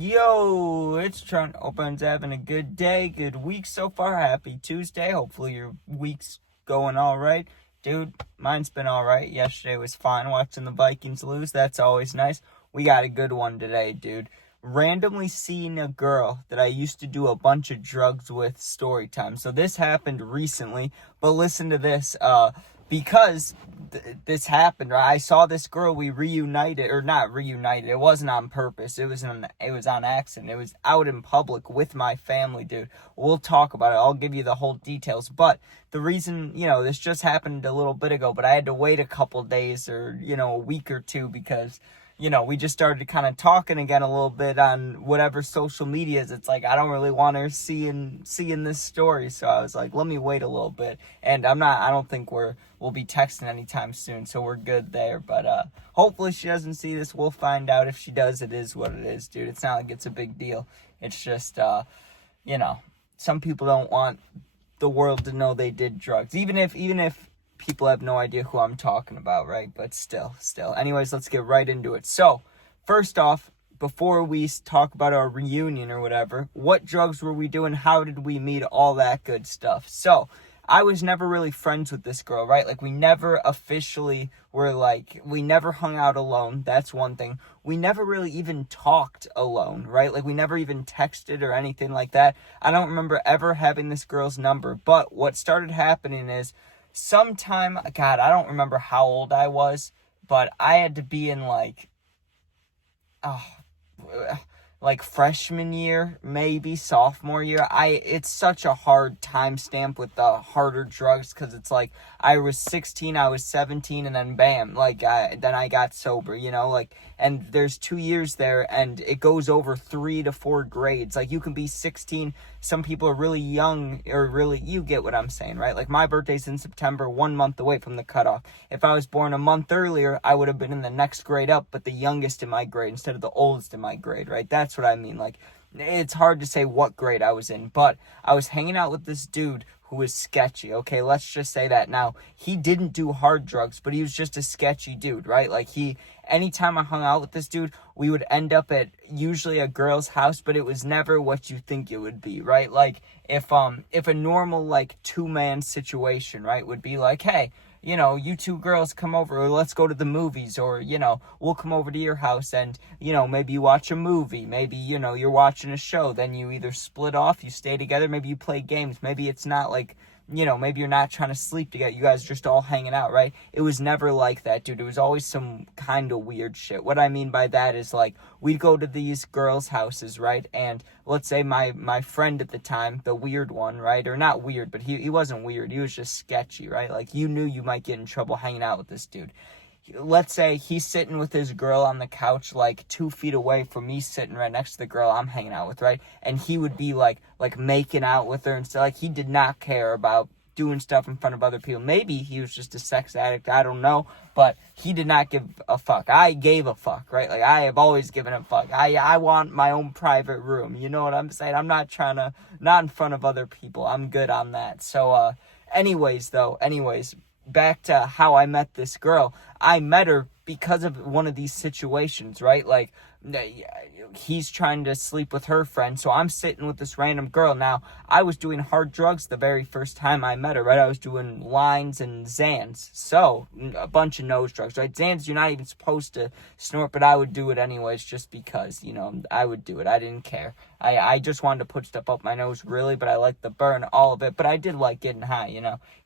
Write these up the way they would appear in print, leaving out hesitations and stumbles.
Yo, it's Trent. Hope everyone's having a good day, good week so far. Happy Tuesday. Hopefully your week's going all right. Dude, mine's been all right. Yesterday was fine watching the Vikings lose. That's always nice. We got a good one today, dude. Randomly seeing a girl that I used to do a bunch of drugs with Storytime. So this happened recently, but listen to this. Because this happened, right? I saw this girl, we reunited, or not reunited, it wasn't on purpose, it was on accident, it was out in public with my family, dude. We'll talk about it, I'll give you the whole details, but the reason, this just happened a little bit ago, but I had to wait a couple days or, a week or two because we just started kind of talking again a little bit on whatever social medias. It's like, I don't really want her seeing this story. So I was like, let me wait a little bit. And I don't think we'll be texting anytime soon. So we're good there. But hopefully she doesn't see this. We'll find out. If she does, it is what it is, dude. It's not like it's a big deal. It's just, some people don't want the world to know they did drugs. Even if people have no idea who I'm talking about, right? But still. Anyways, let's get right into it. So, first off, before we talk about our reunion or whatever, what drugs were we doing? How did we meet? All that good stuff. So, I was never really friends with this girl, right? Like, we never officially we never hung out alone. That's one thing. We never really even talked alone, right? Like, we never even texted or anything like that. I don't remember ever having this girl's number. But what started happening is, sometime, God, I don't remember how old I was, but I had to be in freshman year, maybe sophomore year. It's such a hard time stamp with the harder drugs because it's like I was 16, I was 17, and then bam, then I got sober, and there's 2 years there, and it goes over 3 to 4 grades. Like, you can be 16, some people are really young, you get what I'm saying, right? Like, my birthday's in September, 1 month away from the cutoff. If I was born a month earlier, I would have been in the next grade up, but the youngest in my grade instead of the oldest in my grade, right? That's what I mean. Like, it's hard to say what grade I was in, but I was hanging out with this dude who was sketchy, okay? Let's just say that. Now, he didn't do hard drugs, but he was just a sketchy dude, right? Like, anytime I hung out with this dude, we would end up at usually a girl's house, but it was never what you think it would be, right? Like, if a normal, two-man situation, right, would be like, hey, you two girls come over, or let's go to the movies, or, we'll come over to your house and, maybe you watch a movie, maybe, you're watching a show, then you either split off, you stay together, maybe you play games, maybe it's not maybe you're not trying to sleep together, you guys are just all hanging out, right? It was never like that, dude. It was always some kind of weird shit. What I mean by that is, we'd go to these girls' houses, right? And let's say my friend at the time, the weird one, right? Or not weird, but he wasn't weird. He was just sketchy, right? Like, you knew you might get in trouble hanging out with this dude. Let's say he's sitting with his girl on the couch, 2 feet away from me, sitting right next to the girl I'm hanging out with, right? And he would be making out with her and stuff. He did not care about doing stuff in front of other people. Maybe he was just a sex addict, I don't know, but he did not give a fuck. I gave a fuck, right? I have always given a fuck. I want my own private room, you know what I'm saying? I'm not not in front of other people. I'm good on that. So, anyways, back to how I met this girl. I met her because of one of these situations, right? He's trying to sleep with her friend, so I'm sitting with this random girl. Now, I was doing hard drugs the very first time I met her, right? I was doing lines and Xans, so a bunch of nose drugs, right? Xans, you're not even supposed to snort, but I would do it anyways just because, I would do it. I didn't care. I just wanted to put stuff up my nose, really, but I liked the burn, all of it, but I did like getting high,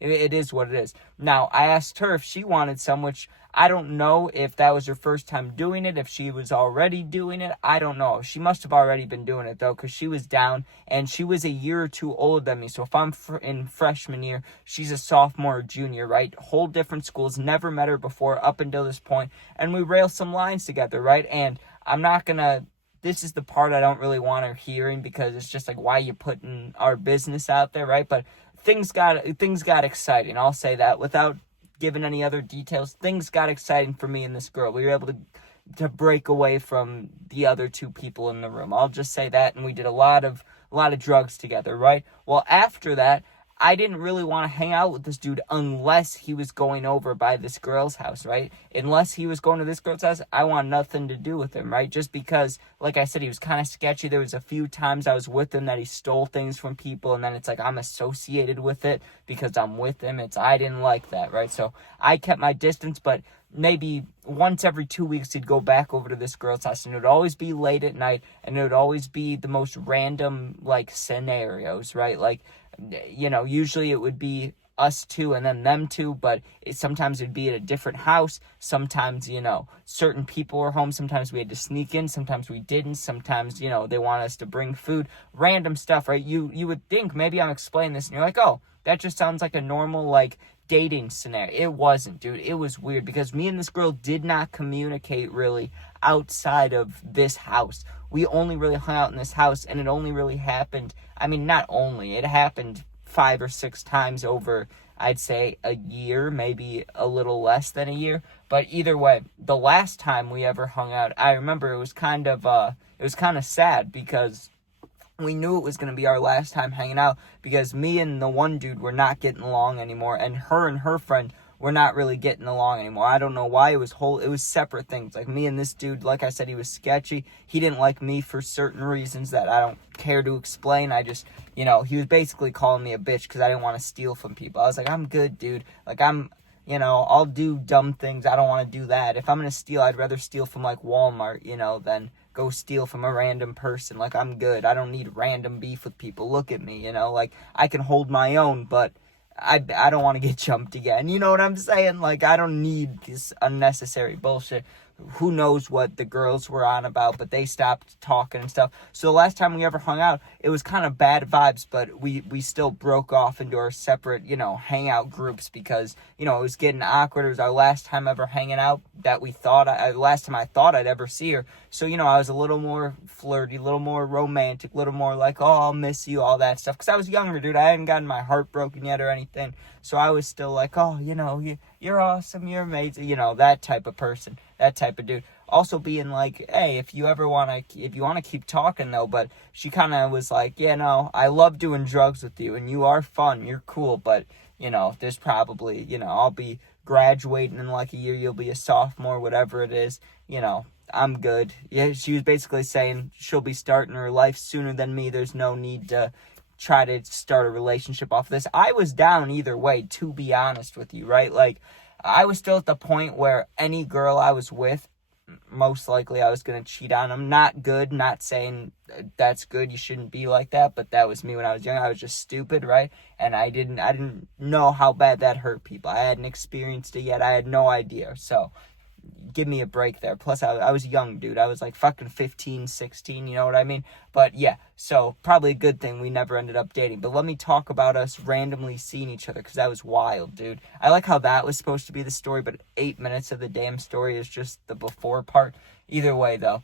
It is what it is. Now, I asked her if she wanted some, which I don't know if that was her first time doing it, if she was already doing it. I don't know. She must have already been doing it, though, because she was down, and she was a year or two older than me. So if I'm in freshman year, she's a sophomore or junior, right? Whole different schools, never met her before up until this point, and we railed some lines together, right? And I'm not going to... This is the part I don't really want her hearing because it's just why you putting our business out there, right? But things got exciting. I'll say that without giving any other details. Things got exciting for me and this girl. We were able to break away from the other two people in the room. I'll just say that, and we did a lot of drugs together, right? Well, after that, I didn't really want to hang out with this dude unless he was going over by this girl's house, right? Unless he was going to this girl's house, I want nothing to do with him, right? Just because, like I said, he was kind of sketchy. There was a few times I was with him that he stole things from people, and then it's like I'm associated with it because I'm with him. I didn't like that, right? So I kept my distance, but maybe once every 2 weeks he'd go back over to this girl's house, and it would always be late at night, and it would always be the most random, like, scenarios, right? Like, usually it would be us two and then them two, but sometimes it'd be at a different house. Sometimes, certain people were home. Sometimes we had to sneak in. Sometimes we didn't. Sometimes, they want us to bring food. Random stuff, right? You would think maybe I'm explaining this and you're like, oh, that just sounds like a normal, like, dating scenario. It wasn't, dude. It was weird because me and this girl did not communicate really outside of this house. We only really hung out in this house, and it only really happened, not only, it happened 5 or 6 times over, I'd say, a year, maybe a little less than a year. But either way, the last time we ever hung out, I remember it was kind of sad because we knew it was going to be our last time hanging out because me and the one dude were not getting along anymore, and her friend were not really getting along anymore. I don't know why. It was separate things. Like, me and this dude, like I said, he was sketchy. He didn't like me for certain reasons that I don't care to explain. I just, he was basically calling me a bitch because I didn't want to steal from people. I was like, I'm good, dude. Like, I'll do dumb things. I don't want to do that. If I'm going to steal, I'd rather steal from, like, Walmart, than go steal from a random person. Like, I'm good. I don't need random beef with people. Look at me, like, I can hold my own, but I don't want to get jumped again. You know what I'm saying? Like, I don't need this unnecessary bullshit. Who knows what the girls were on about, but they stopped talking and stuff. So the last time we ever hung out, it was kind of bad vibes, but we still broke off into our separate, hangout groups because, it was getting awkward. It was our last time ever hanging out that last time I thought I'd ever see her. So, I was a little more flirty, a little more romantic, a little more like, oh, I'll miss you, all that stuff. Because I was younger, dude. I hadn't gotten my heart broken yet or anything. So I was still like, oh, you're awesome, you're amazing, that type of person, that type of dude. Also being like, hey, if you want to keep talking though, but she kind of was like, yeah, no, I love doing drugs with you, and you are fun, you're cool, but, there's probably, I'll be graduating in like a year, you'll be a sophomore, whatever it is, I'm good. Yeah, she was basically saying she'll be starting her life sooner than me, there's no need to try to start a relationship off this. I was down either way, to be honest with you, right? Like, I was still at the point where any girl I was with, most likely I was going to cheat on them. Not good, not saying that's good, you shouldn't be like that, but that was me when I was young. I was just stupid, right? And I didn't know how bad that hurt people. I hadn't experienced it yet. I had no idea. So give me a break there. Plus, I was young, dude. I was like fucking 15, 16, you know what I mean? But yeah, so probably a good thing we never ended up dating. But let me talk about us randomly seeing each other, because that was wild, dude. I like how that was supposed to be the story, but 8 minutes of the damn story is just the before part. Either way, though,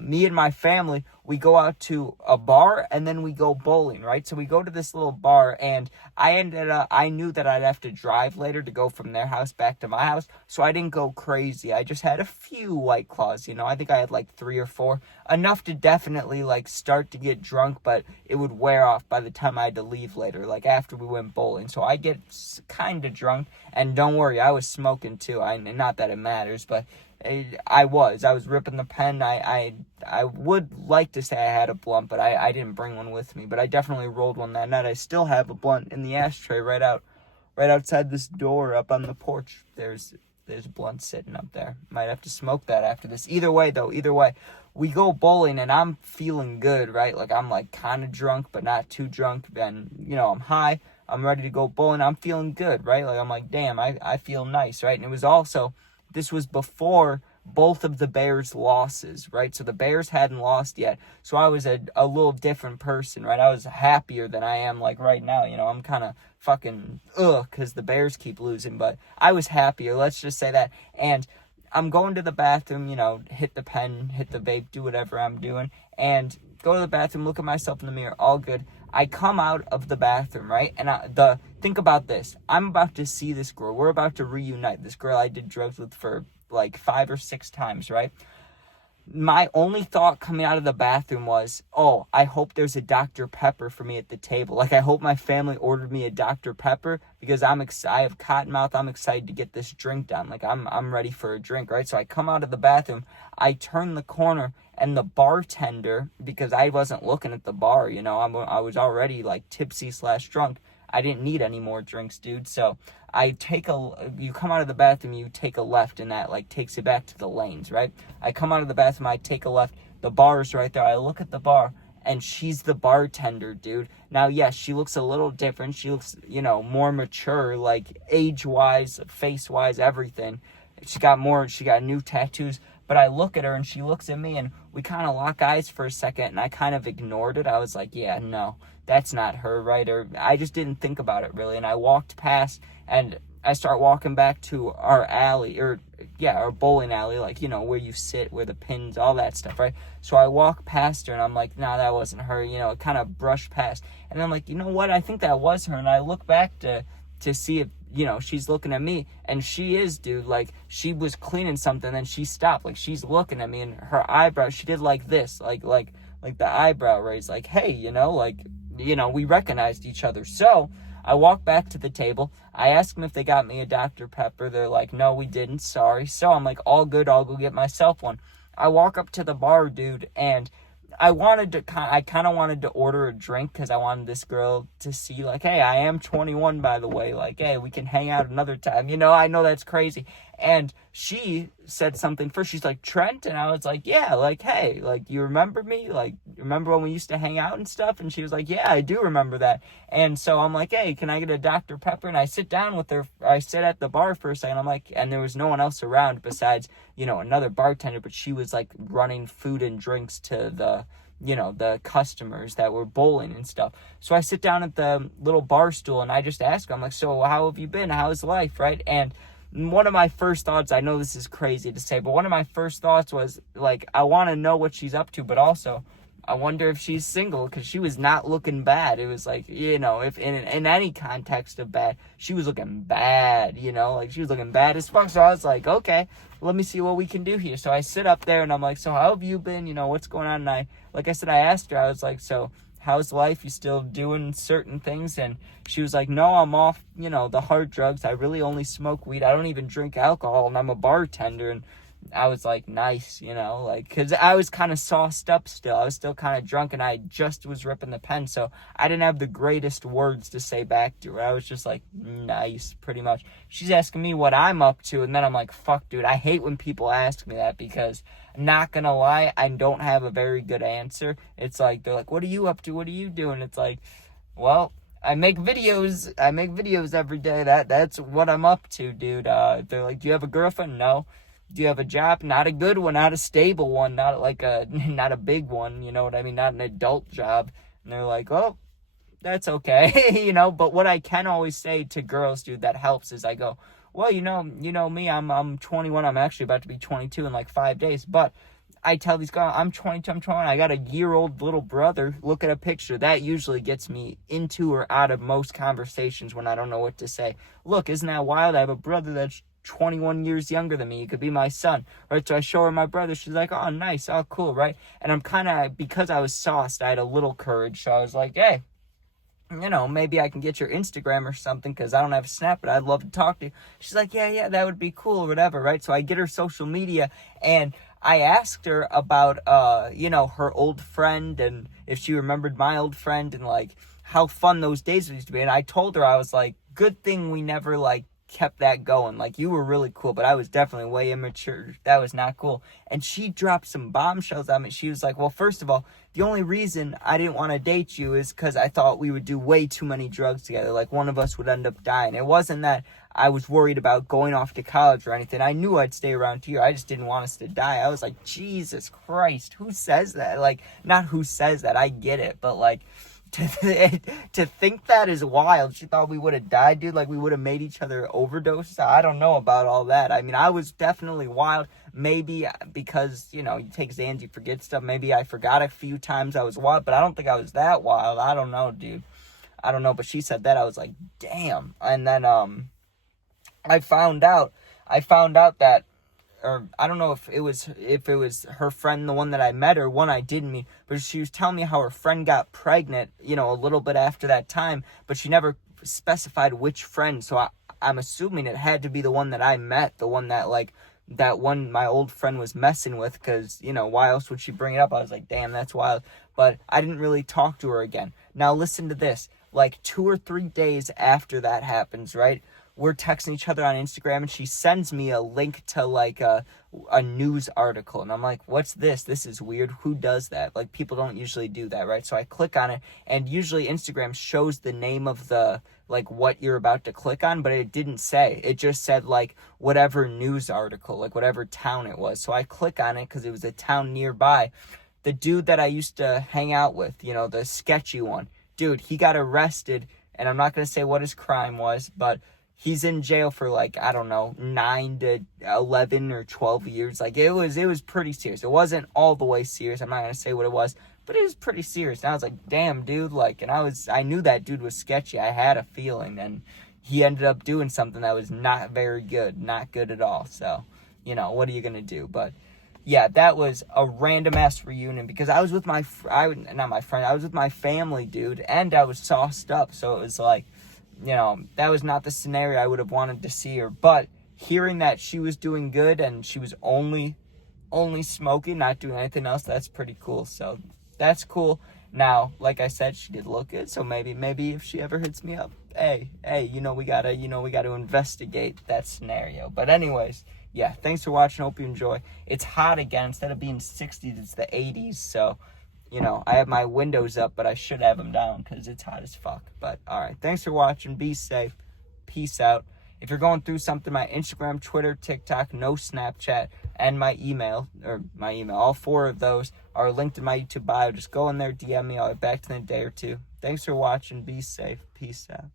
me and my family, we go out to a bar and then we go bowling, right? So we go to this little bar, and I knew that I'd have to drive later to go from their house back to my house, so I didn't go crazy. I just had a few White Claws, I think I had like 3 or 4, enough to definitely like start to get drunk, but it would wear off by the time I had to leave later, like after we went bowling. So I get kind of drunk, and don't worry, I was smoking too. Not that it matters, but I was ripping the pen. I would like to say I had a blunt, but I didn't bring one with me, but I definitely rolled one that night. I still have a blunt in the ashtray right outside this door up on the porch. There's a blunt sitting up there. Might have to smoke that after this. Either way, we go bowling, and I'm feeling good, right? Like, I'm like kind of drunk, but not too drunk. And, I'm high. I'm ready to go bowling. I'm feeling good, right? Like, I'm like, damn, I feel nice, right? And it was also, this was before both of the Bears' losses, right? So the Bears hadn't lost yet. So I was a little different person, right? I was happier than I am like right now. I'm kind of fucking because the Bears keep losing, but I was happier. Let's just say that. And I'm going to the bathroom, hit the pen, hit the vape, do whatever I'm doing, and go to the bathroom, look at myself in the mirror, all good. I come out of the bathroom, right? And think about this. I'm about to see this girl. We're about to reunite. This girl I did drugs with for like 5 or 6 times, right? My only thought coming out of the bathroom was, oh, I hope there's a Dr. Pepper for me at the table. Like, I hope my family ordered me a Dr. Pepper because I have cotton mouth. I'm excited to get this drink done. Like, I'm ready for a drink, right? So I come out of the bathroom, I turn the corner, and the bartender, because I wasn't looking at the bar, you know, I was already like tipsy/drunk. I didn't need any more drinks, dude. So you come out of the bathroom, you take a left, and that like takes you back to the lanes, right? I come out of the bathroom, I take a left, the bar is right there. I look at the bar, and she's the bartender, dude. Now, yes, she looks a little different. She looks, you know, more mature, like age-wise, face-wise, everything. She got new tattoos. But I look at her, and she looks at me, and we kind of lock eyes for a second, and I kind of ignored it. I was like, yeah, no, that's not her, right? Or I just didn't think about it, really. And I walked past, and I start walking back to our alley, our bowling alley, like, you know, where you sit, where the pins, all that stuff, right? So I walk past her, and I'm like, nah, that wasn't her, you know, it kind of brushed past. And I'm like, you know what, I think that was her. And I look back to see if, you know, she's looking at me, and she is, dude. Like, she was cleaning something, then she stopped. Like, she's looking at me, and her eyebrow, she did like this, like the eyebrow raise, like, hey, you know, like, you know, we recognized each other. So I walk back to the table. I ask them if they got me a Dr. Pepper. They're like, no, we didn't. Sorry. So I'm like, all good. I'll go get myself one. I walk up to the bar, dude, and I kind of wanted to order a drink because I wanted this girl to see, like, hey, I am 21, by the way. Like, hey, we can hang out another time. You know, I know that's crazy. And she said something first. She's like, Trent? And I was like, yeah, like, hey, like, you remember me? Like, remember when we used to hang out and stuff? And she was like, yeah, I do remember that. And so I'm like, hey, can I get a Dr. Pepper? And I sit down with her. I sit at the bar for a second. I'm like, and there was no one else around besides, you know, another bartender, but she was like running food and drinks to the customers that were bowling and stuff. So I sit down at the little bar stool, and I just ask her, I'm like, so how have you been? How's life, right? And one of my first thoughts, I know this is crazy to say, but one of my first thoughts was, like, I want to know what she's up to, but also, I wonder if she's single, because she was not looking bad. It was like, you know, if in any context of bad, she was looking bad, you know, like, she was looking bad as fuck. So I was like, okay, let me see what we can do here. So I sit up there, and I'm like, so how have you been? You know, what's going on? And like I said, I asked her, I was like, so how's life? You still doing certain things? And she was like, no, I'm off, you know, the hard drugs. I really only smoke weed. I don't even drink alcohol, and I'm a bartender. And I was like, nice, you know, like, because I was kind of sauced up still. I was still kind of drunk, and I just was ripping the pen, so I didn't have the greatest words to say back to her. I was just like, nice, pretty much. She's asking me what I'm up to, and then I'm like, fuck, dude, I hate when people ask me that, because not gonna lie, I don't have a very good answer. It's like, they're like, what are you up to? What are you doing? It's like, well, I make videos every day. That's what I'm up to, dude. They're like, do you have a girlfriend? No. Do you have a job? Not a good one, not a stable one, not a big one, you know what I mean? Not an adult job. And they're like, oh, that's okay, you know. But what I can always say to girls, dude, that helps is I go, well, you know me, I'm 21. I'm actually about to be 22 in like 5 days. But I tell these guys, I'm 22, I'm 21. I got a year-old little brother. Look at a picture. That usually gets me into or out of most conversations when I don't know what to say. Look, isn't that wild? I have a brother that's 21 years younger than me. He could be my son, right? So I show her my brother. She's like, oh, nice. Oh, cool, right? And I'm kind of, because I was sauced, I had a little courage. So I was like, hey, you know, maybe I can get your Instagram or something, because I don't have a Snap, but I'd love to talk to you. She's like, yeah, that would be cool or whatever, right? So I get her social media, and I asked her about, her old friend, and if she remembered my old friend, and, like, how fun those days used to be. And I told her, I was like, good thing we never, like, kept that going. Like, you were really cool, but I was definitely way immature. That was not cool. And she dropped some bombshells on me. She was like, well, first of all, the only reason I didn't want to date you is because I thought we would do way too many drugs together. Like, one of us would end up dying. It wasn't that I was worried about going off to college or anything. I knew I'd stay around here. I just didn't want us to die. I was like, Jesus Christ, who says that? Like, not who says that, I get it, but, like, to think that is wild. She thought we would have died, dude. Like, we would have made each other overdose. I don't know about all that. I mean, I was definitely wild. Maybe because, you know, you take Xans, you forget stuff. Maybe I forgot a few times I was wild, but I don't think I was that wild. I don't know, dude. I don't know, but she said that. I was like, damn. And then I found out that or I don't know if it was her friend, the one that I met, or one I didn't meet, but she was telling me how her friend got pregnant, you know, a little bit after that time, but she never specified which friend. So I'm assuming it had to be the one that I met, the one that, like, that one my old friend was messing with, because, you know, why else would she bring it up? I was like, damn, that's wild. But I didn't really talk to her again. Now listen to this. Like 2 or 3 days after that happens, right? We're texting each other on Instagram, and she sends me a link to, like, a news article. And I'm like, what's this? This is weird. Who does that? Like, people don't usually do that, right? So I click on it, and usually Instagram shows the name of the, like, what you're about to click on, but it didn't say. It just said, like, whatever news article, like, whatever town it was. So I click on it because it was a town nearby. The dude that I used to hang out with, you know, the sketchy one, dude, he got arrested, and I'm not going to say what his crime was, but he's in jail for, like, I don't know, 9 to 11 or 12 years. Like, it was pretty serious. It wasn't all the way serious. I'm not going to say what it was, but it was pretty serious. And I was like, damn, dude, like, and I knew that dude was sketchy. I had a feeling, and he ended up doing something that was not very good, not good at all. So, you know, what are you going to do? But yeah, that was a random ass reunion, because I was with I was with my family, dude, and I was sauced up. So it was like, you know, that was not the scenario I would have wanted to see her. But hearing that she was doing good and she was only smoking, not doing anything else, that's pretty cool. So that's cool. Now, like I said, she did look good. So maybe if she ever hits me up, hey, we gotta investigate that scenario. But anyways, yeah, thanks for watching. Hope you enjoy. It's hot again. Instead of being 60s, it's the 80s. So, you know, I have my windows up, but I should have them down because it's hot as fuck. But, all right, thanks for watching. Be safe. Peace out. If you're going through something, my Instagram, Twitter, TikTok, no Snapchat, and my email, all 4 of those are linked in my YouTube bio. Just go in there, DM me. I'll get back to you in a day or two. Thanks for watching. Be safe. Peace out.